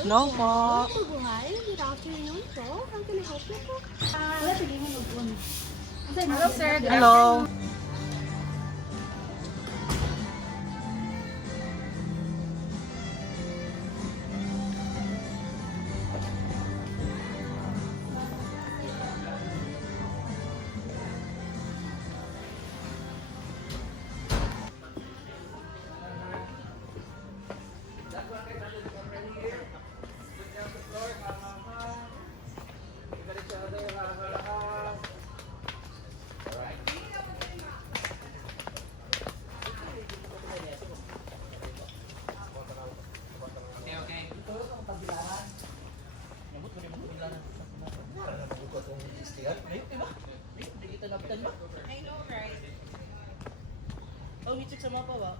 Hello po. Mabuhay. Good afternoon po. How can I help you po? Hello, sir. Good Hello. Oh, ngicik sama apa, Pak?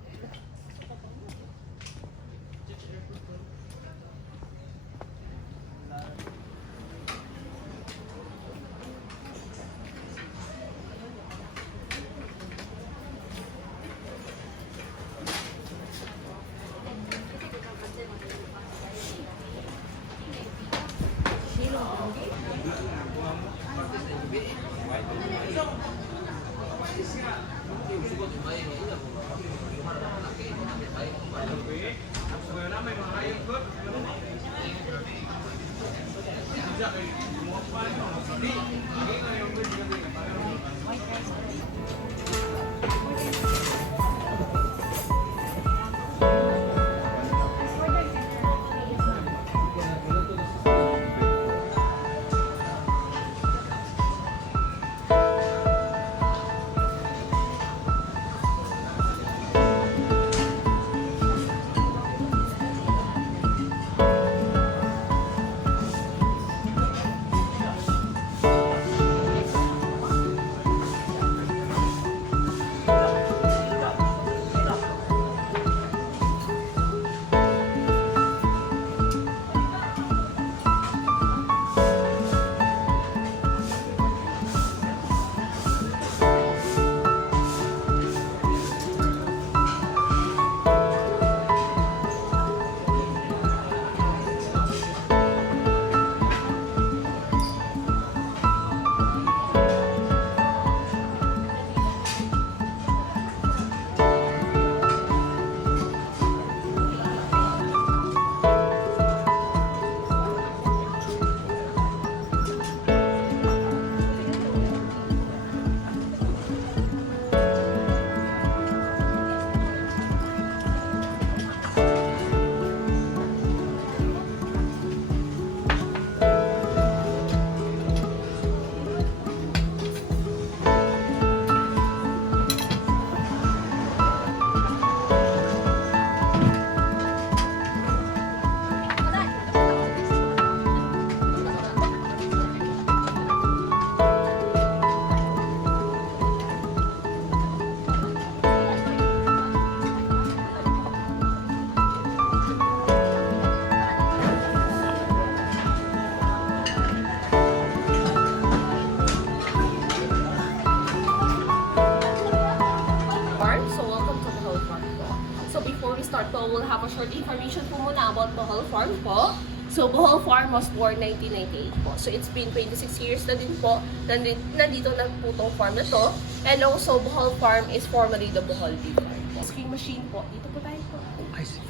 We'll have a short information po muna about Bohol Farm po. So, Bohol Farm was born 1998 po. So, it's been 26 years na din po nandito na po itong farm na to. And also, Bohol Farm is formerly the Bohol Bee Farm po. Ice cream machine po. Dito po tayo po.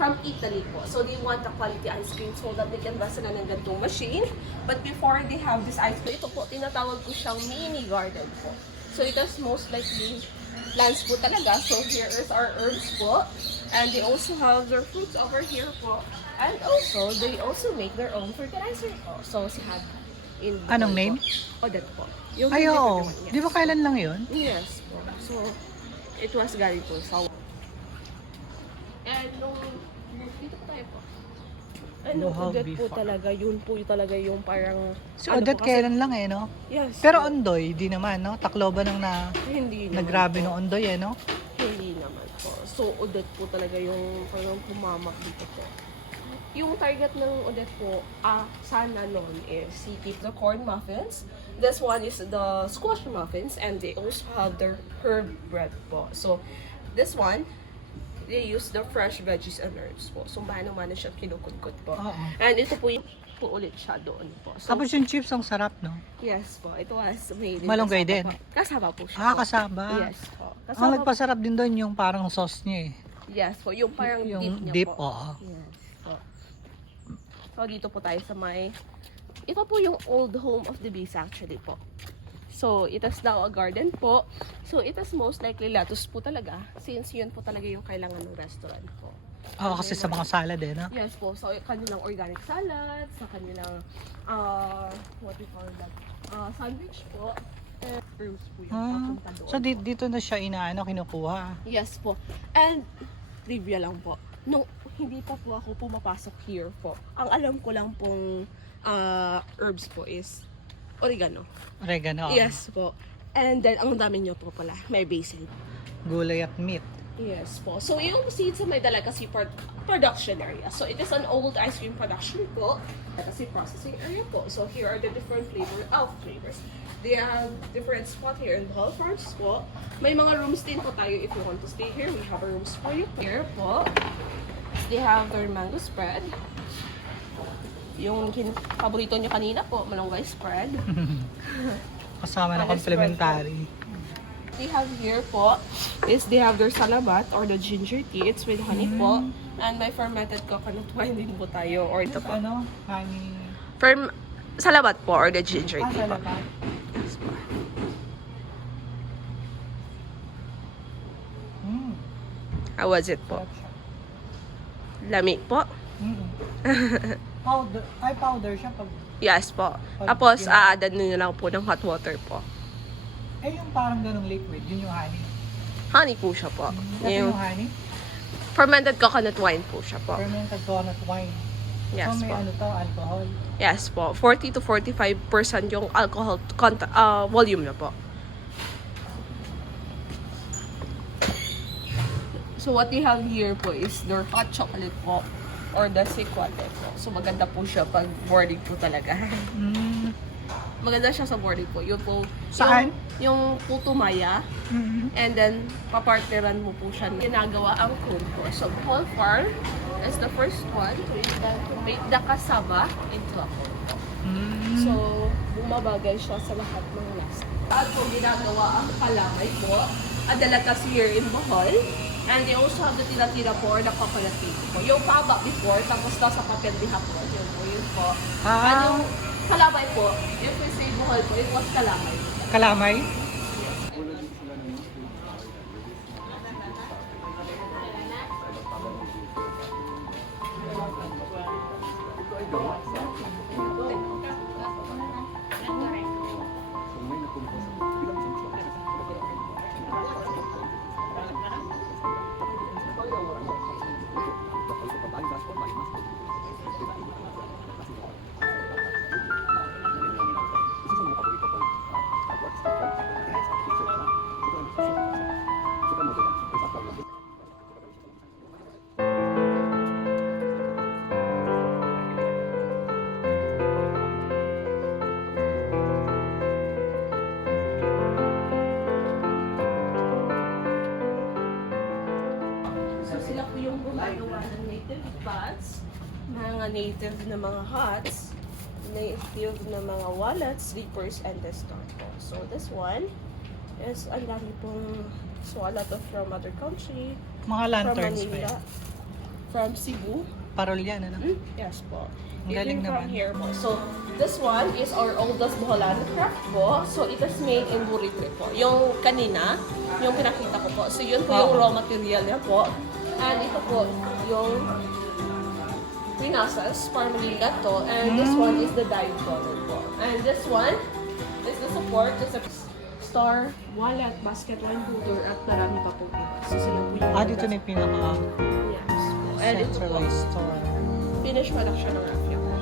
From Italy po. So, they want the quality ice cream so that they can basa na ng gantong machine. But before they have this ice cream, ito po, tinatawag ko siyang mini garden po. So, it is most likely plants po talaga. So, here is our herbs po. And they also have their fruits over here po. And also, they also make their own fertilizer po. So, si Had in Anong name? Odette po. Yung Ay, oo. yes. Di ba kailan lang yun? Yes po. So, it was galing po sa and nung dito po tayo po. And nung Bohol Odette Bee po Farm. talaga, yun po talaga yung parang... Si ano Odette po kasi- kailan lang eh, no? Yes. Pero po. Ondoy, di naman, no? Tacloban ang Hindi naman nagrabe po. ng Ondoy, eh, no? Hindi naman po. So, Odette po talaga yung parang pumamak dito po. Yung target ng Odette po, sana noon is he keep the corn muffins. This one is the squash muffins and they also have their herb bread po. So, this one, they use the fresh veggies and herbs po. So, mano-mano siya kinukudkod po. Oo. And ito po yung po ulit siya doon po. So, Tapos yung chips, ang sarap, no? yes po. It was made in Malunggay kasaba din? po. Kasaba po siya. Ah, po. kasaba. Yes po. Kasaba Ang nagpasarap din doon yung parang sauce niya eh. Yes po. Yung parang Yung dip niya dip, po. oo. Yes po. So, dito po tayo sa may... Ito po yung old home of the bees actually po. So, it is now a garden po. So, it is most likely lettuce po talaga. Since yun po talaga yung kailangan ng restaurant po. Oo, kasi sa mga salad eh, no? Yes po. So, kanilang organic salad, sa kanilang, what we call that, sandwich po. And herbs po yung papunta doon. So, dito na siya kinukuha. Yes po. And, trivia lang po. No, hindi pa po ako pumapasok here po. Ang alam ko lang pong herbs po is oregano. Oregano. Yes po. And then, ang dami nyo po pala. May basil. Gulay at meat. Yes po. So, yung seeds sa may delicacy production area. So, it is an old ice cream production po. Delicacy processing area po. So, here are the different flavors. They have different spot here in Bohol Farms po. May mga rooms din po tayo if you want to stay here. We have a rooms for you here po. They have their mango spread. Yung paborito nyo kanina po, malunggay spread. Kasama na Mango complementary. They have here po is they have their salabat or the ginger tea. It's with honey po. And may fermented coconut wine din po tayo. Or ito po. Ano? Honey. Salabat po or the ginger tea po. Salamat. Yes po. How was it po? Sarap siya. Lami po? Powder siya pag... Yes po. Tapos, aadan nyo lang po ng hot water po. Eh, yung parang ganong liquid, yun yung honey. Honey po siya po. Kasi yung honey, Fermented coconut wine po siya po. fermented coconut wine. Yes So, may po. ano to, alcohol. Yes po. 40 to 45% yung alcohol volume na po. So what we have here po is their hot chocolate po or the sequate po. So maganda po siya pag boarding po talaga. Maganda siya sa boarding po. Yun po. Saan? Yung puto maya. And then, papartneran mo po siya. Ginagawa ang food po. So, Bohol Farm is the first one to make the cassava into a food po. So, bumabagay siya sa lahat ng lasa. Saan po ginagawa ang kalamay po? Delicacy here in Bohol. And they also have the tira-tira po or the coconut cake po. Yung paba before, tapos nasa papel diha po. Yun po. Ano, kalamay po, if we say Bohol po, it was kalamay. Kalamay? So sila po yung gumagawa ng native pots, mga native na mga huts, native na mga wallets, sleepers, and the store po. So this one is ang dami pong so a lot of from other country, Mga from lanterns pa Manila, yan. from Cebu. Parol yan, ano? Yes po. Ang galing Even from naman. here po. So, this one is our oldest Boholano craft po. So, it is made in Burite po. Yung kanina, yung pinakita ko po. So, yun po yung raw material niya po. And ito po, yung pinasas, parmalinga to. And this one is the dyed color po. And this one is the support. It's a star, wallet, basket, wine holder, at marami pa po iba. So, sila po yung... Dito na yung pinaka Yes po. And ito po, centralized store. finished production ng raffia po.